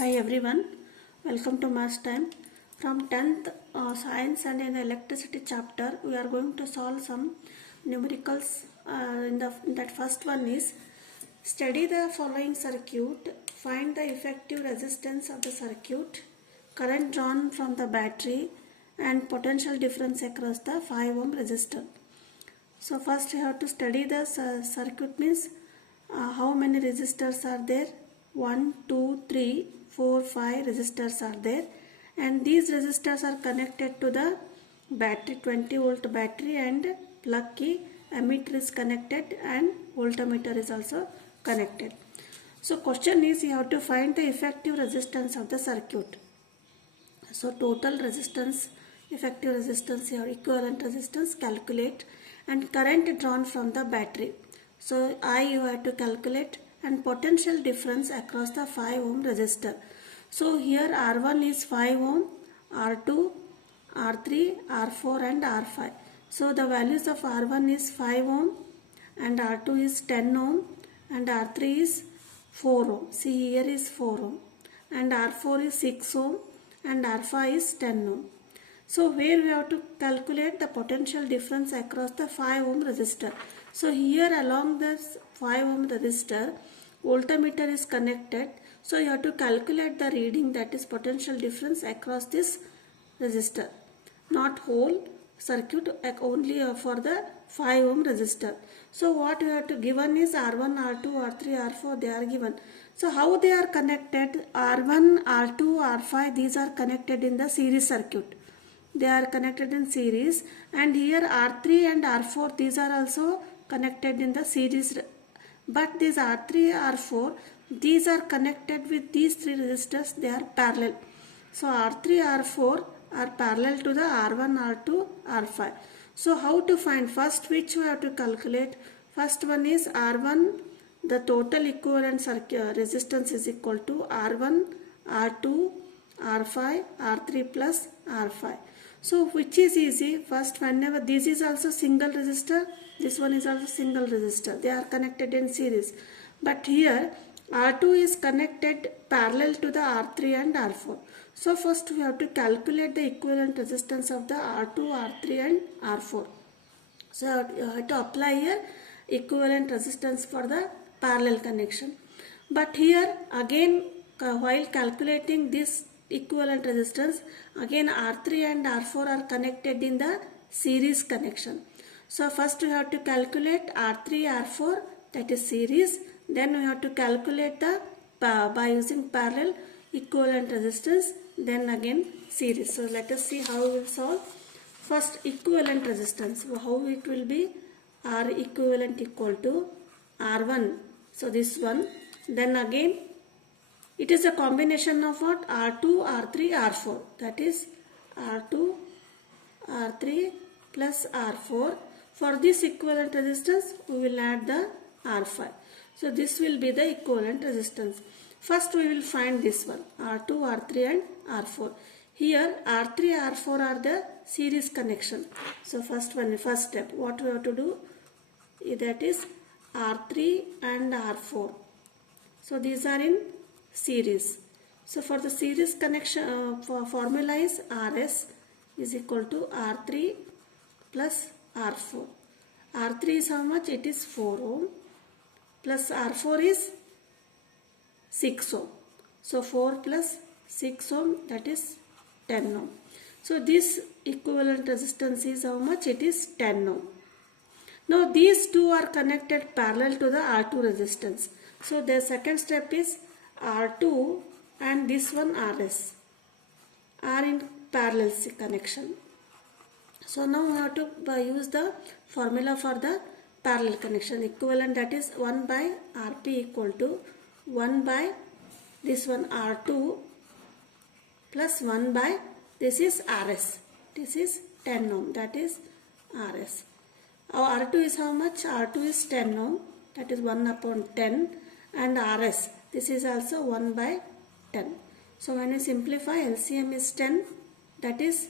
Hi everyone, welcome to Math Time. From 10th Science and in Electricity chapter, we are going to solve some numericals. In that first one is study the following circuit, find the effective resistance of the circuit, current drawn from the battery, and potential difference across the 5 ohm resistor. So first you have to study the circuit means how many resistors are there. 1, 2, 3, 4, 5 resistors are there, and these resistors are connected to the battery, 20 volt battery, and plug key, ammeter is connected and voltmeter is also connected. So question is you have to find the effective resistance of the circuit. So total resistance, effective resistance, your equivalent resistance calculate, and current drawn from the battery. So I you have to calculate, and potential difference across the 5 ohm resistor. So here R1 is 5 ohm, R2, R3, R4 and R5. So the values of R1 is 5 ohm and R2 is 10 ohm and R3 is 4 ohm. See here is 4 ohm and R4 is 6 ohm and R5 is 10 ohm. So where we have to calculate the potential difference across the 5 ohm resistor. So here along this 5 ohm resistor, voltmeter is connected. So you have to calculate the reading, that is potential difference across this resistor. Not whole circuit, only for the 5 ohm resistor. So what you have to given is R1, R2, R3, R4 they are given. So how they are connected? R1, R2, R5 these are connected in the series circuit. They are connected in series, and here R3 and R4 these are also connected in the series, but these R3, R4 these are connected with these three resistors, they are parallel. So R3, R4 are parallel to the R1, R2, R5. So how to find? First which we have to calculate? First one is R1, the total equivalent circuit resistance is equal to R1, R2, R5, R3 plus R5. So which is easy? First, whenever this is also single resistor, this one is also single resistor, they are connected in series. But here R2 is connected parallel to the R3 and R4. So first we have to calculate the equivalent resistance of the R2, R3 and R4. So you have to apply here equivalent resistance for the parallel connection. But here again while calculating this equivalent resistance, again R3 and R4 are connected in the series connection. So first we have to calculate R3, R4, that is series. Then we have to calculate the by using parallel equivalent resistance, then again series. So let us see how we will solve. First equivalent resistance, how it will be? R equivalent equal to R1. So this one, then again it is a combination of what? R2, R3, R4. That is R2, R3 plus R4. For this equivalent resistance, we will add the R5. So this will be the equivalent resistance. First we will find this one, R2, R3 and R4. Here R3, R4 are the series connection. So first step, what we have to do? That is R3 and R4. So these are in series. So for the series connection, formula is RS is equal to R3 plus R4. R3 is how much? It is 4 ohm plus R4 is 6 ohm. So 4 plus 6 ohm, that is 10 ohm. So this equivalent resistance is how much? It is 10 ohm. Now these two are connected parallel to the R2 resistance. So the second step is R2 and this one RS are in parallel connection. So now we have to use the formula for the parallel connection. Equivalent, that is 1 by Rp equal to 1 by this one R2 plus 1 by this is RS. This is 10 ohm, that is RS. Our R2 is how much? R2 is 10 ohm, that is 1 upon 10, and RS, this is also 1 by 10. So when you simplify, LCM is 10, that is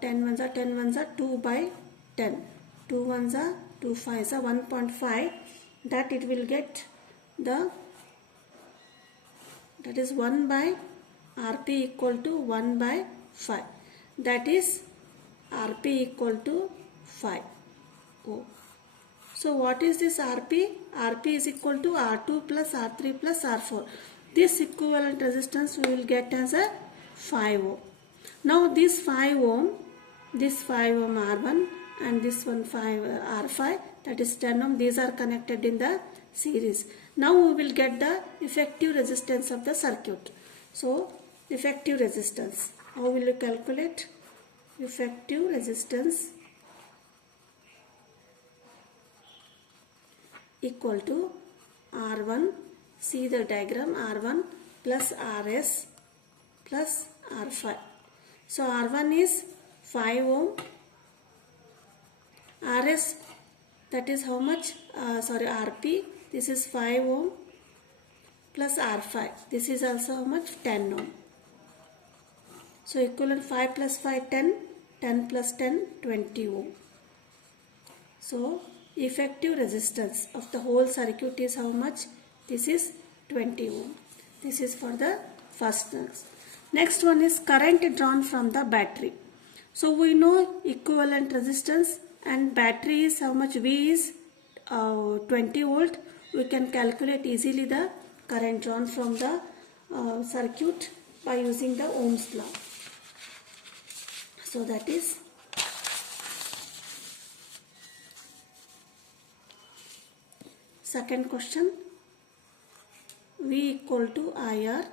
10 ones are 10 ones are 2 by 10. 2 ones are 2 5s are 1.5, that it will get the that is 1 by Rp equal to 1 by 5. That is Rp equal to 5 ohm. So what is this Rp? Rp is equal to R2 plus R3 plus R4. This equivalent resistance we will get as a 5 ohm. Now this 5 ohm R1 and this one R5, that is 10 ohm, these are connected in the series. Now we will get the effective resistance of the circuit. So effective resistance, how will you calculate? Effective resistance equal to R1, see the diagram, R1 plus Rs plus R5. So R1 is 5 ohm, Rs, that is how much? Rp, this is 5 ohm plus R5, this is also how much? 10 ohm. So equivalent 5 plus 5, 10, 10 plus 10, 20 ohm. So effective resistance of the whole circuit is how much? This is 20 ohm. This is for the first one. Next one is current drawn from the battery. So we know equivalent resistance and battery is how much? V is 20 volt. We can calculate easily the current drawn from the circuit by using the Ohm's law. So that is second question, V equal to IR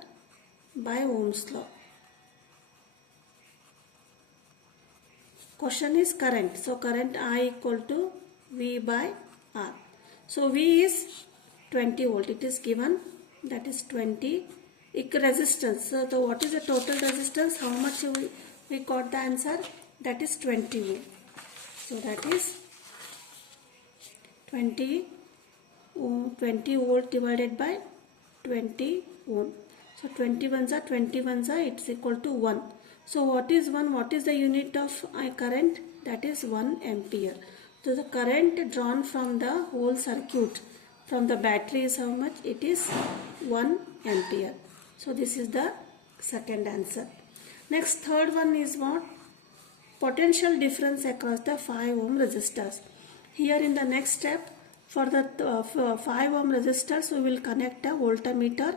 by Ohm's law. Question is current. So current I equal to V by R. So V is 20 volt. It is given, that is 20. Resistance. So what is the total resistance? How much we got the answer? That is 20 ohm. So that is 20 volt divided by 20 ohm. So 20 ones are it's equal to 1. So what is 1? What is the unit of current? That is 1 ampere. So the current drawn from the whole circuit from the battery is how much? It is 1 ampere. So this is the second answer. Next, third one is what? Potential difference across the 5 ohm resistors. Here in the next step, for the 5 ohm resistors, we will connect a voltmeter,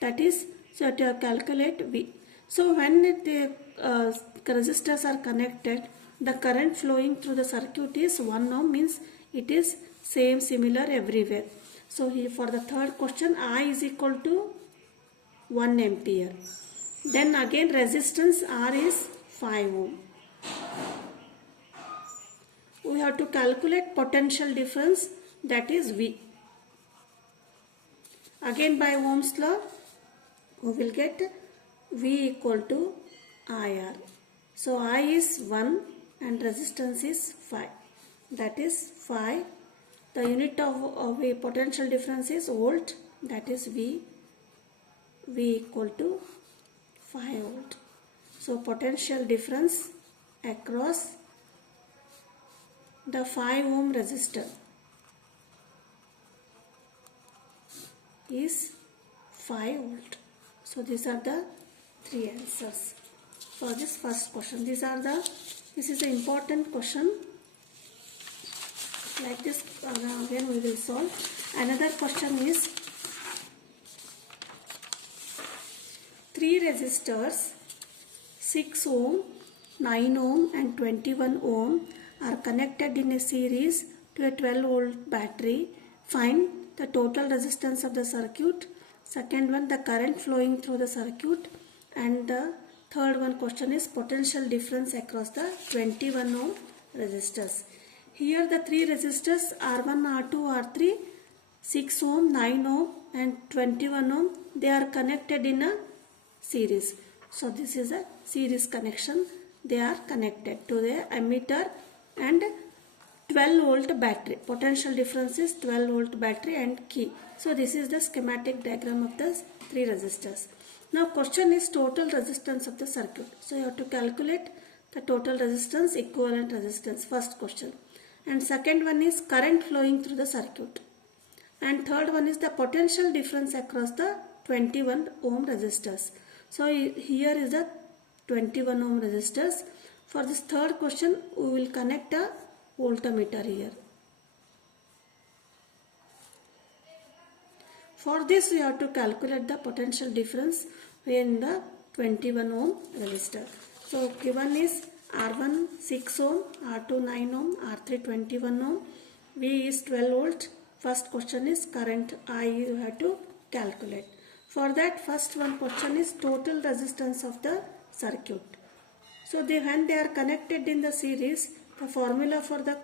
that is, so to calculate V. So when the resistors are connected, the current flowing through the circuit is 1 ohm, means it is similar everywhere. So here for the third question, I is equal to 1 ampere. Then again resistance R is 5 ohm. We have to calculate potential difference, that is V. Again by Ohm's law, we will get V equal to IR. So I is 1 and resistance is 5. That is 5. The unit of a potential difference is volt. That is V. V equal to 5 volt. So potential difference across the 5 ohm resistor is 5 volt. So these are the three answers for this first question. This is an important question. Like this again we will solve. Another question is 3 resistors 6 ohm, 9 ohm and 21 ohm are connected in a series to a 12 volt battery. Find the total resistance of the circuit. Second one, the current flowing through the circuit. And the third one question is potential difference across the 21 ohm resistors. Here the 3 resistors R1, R2, R3, 6 ohm, 9 ohm and 21 ohm, they are connected in a series. So this is a series connection. They are connected to the ammeter and 12 volt battery. Potential difference is 12 volt battery and key. So this is the schematic diagram of the 3 resistors. Now question is total resistance of the circuit. So you have to calculate the total resistance, equivalent resistance, first question. And second one is current flowing through the circuit. And third one is the potential difference across the 21 ohm resistors. So here is the 21 ohm resistors. For this third question, we will connect a voltmeter here. For this, we have to calculate the potential difference in the 21 ohm resistor. So given is R1 6 ohm, R2 9 ohm, R3 21 ohm, V is 12 volt. First question is current I you have to calculate. For that, first one question is total resistance of the circuit. So when they are connected in the series, the formula for the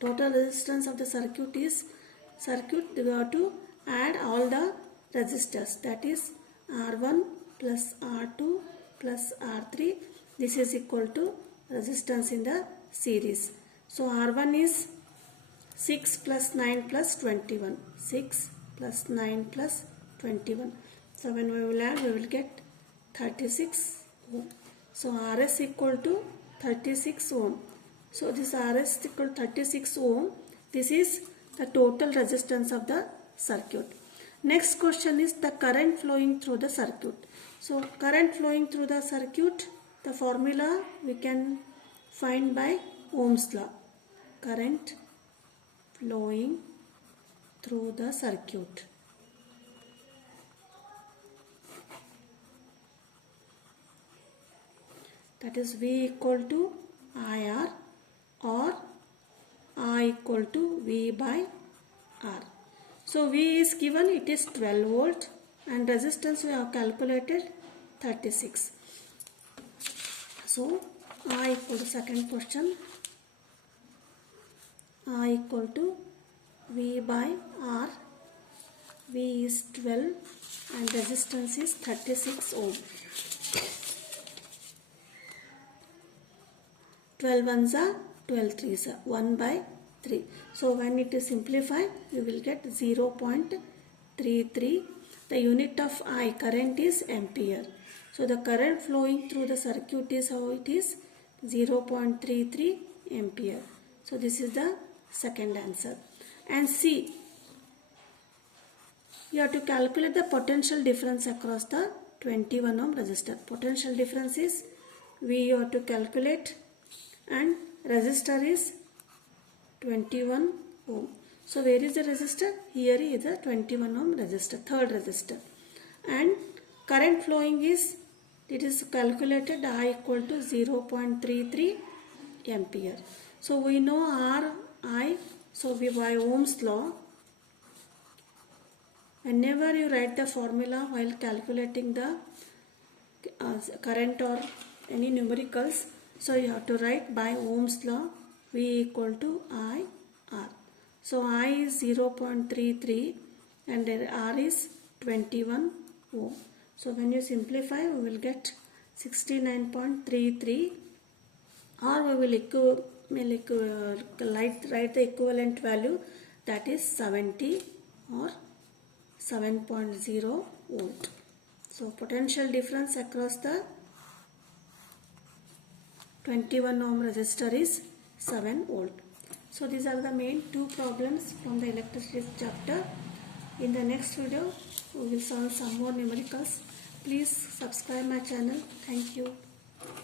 total resistance of the circuit is we have to add all the resistors, that is R1 plus R2 plus R3. This is equal to resistance in the series. So R1 is 6 plus 9 plus 21. 6 plus 9 plus 21. So when we will add, we will get 36 ohm. So RS equal to 36 ohm. So this RS equal to 36 ohm. This is the total resistance of the circuit. Next question is the current flowing through the circuit. So current flowing through the circuit, the formula we can find by Ohm's law. Current flowing through the circuit. That is V equal to IR or I equal to V by R. So V is given, it is 12 volt and resistance we have calculated 36. So I equal to second question, I equal to V by R. V is 12 and resistance is 36 ohm. 12 ones are 12 threes are 1 by 3. So when it is simplified, we will get 0.33. The unit of I current is ampere. So the current flowing through the circuit is how it is 0.33 ampere. So this is the second answer. And C, you have to calculate the potential difference across the 21 ohm resistor. Potential difference is V you have to calculate and resistor is 21 ohm. So where is the resistor? Here is the 21 ohm resistor, third resistor. And current flowing is, it is calculated I equal to 0.33 ampere. So we know R, I, so we by Ohm's law, whenever you write the formula while calculating the current or any numericals, so you have to write by Ohm's law V equal to I R. So I is 0.33 and R is 21 ohm. So when you simplify, we will get 69.33, or we will write the equivalent value, that is 70 or 7.0 volt. So potential difference across the 21 ohm resistor is 7 volt. So these are the main two problems from the electricity chapter. In the next video, we will solve some more numericals. Please subscribe my channel. Thank you.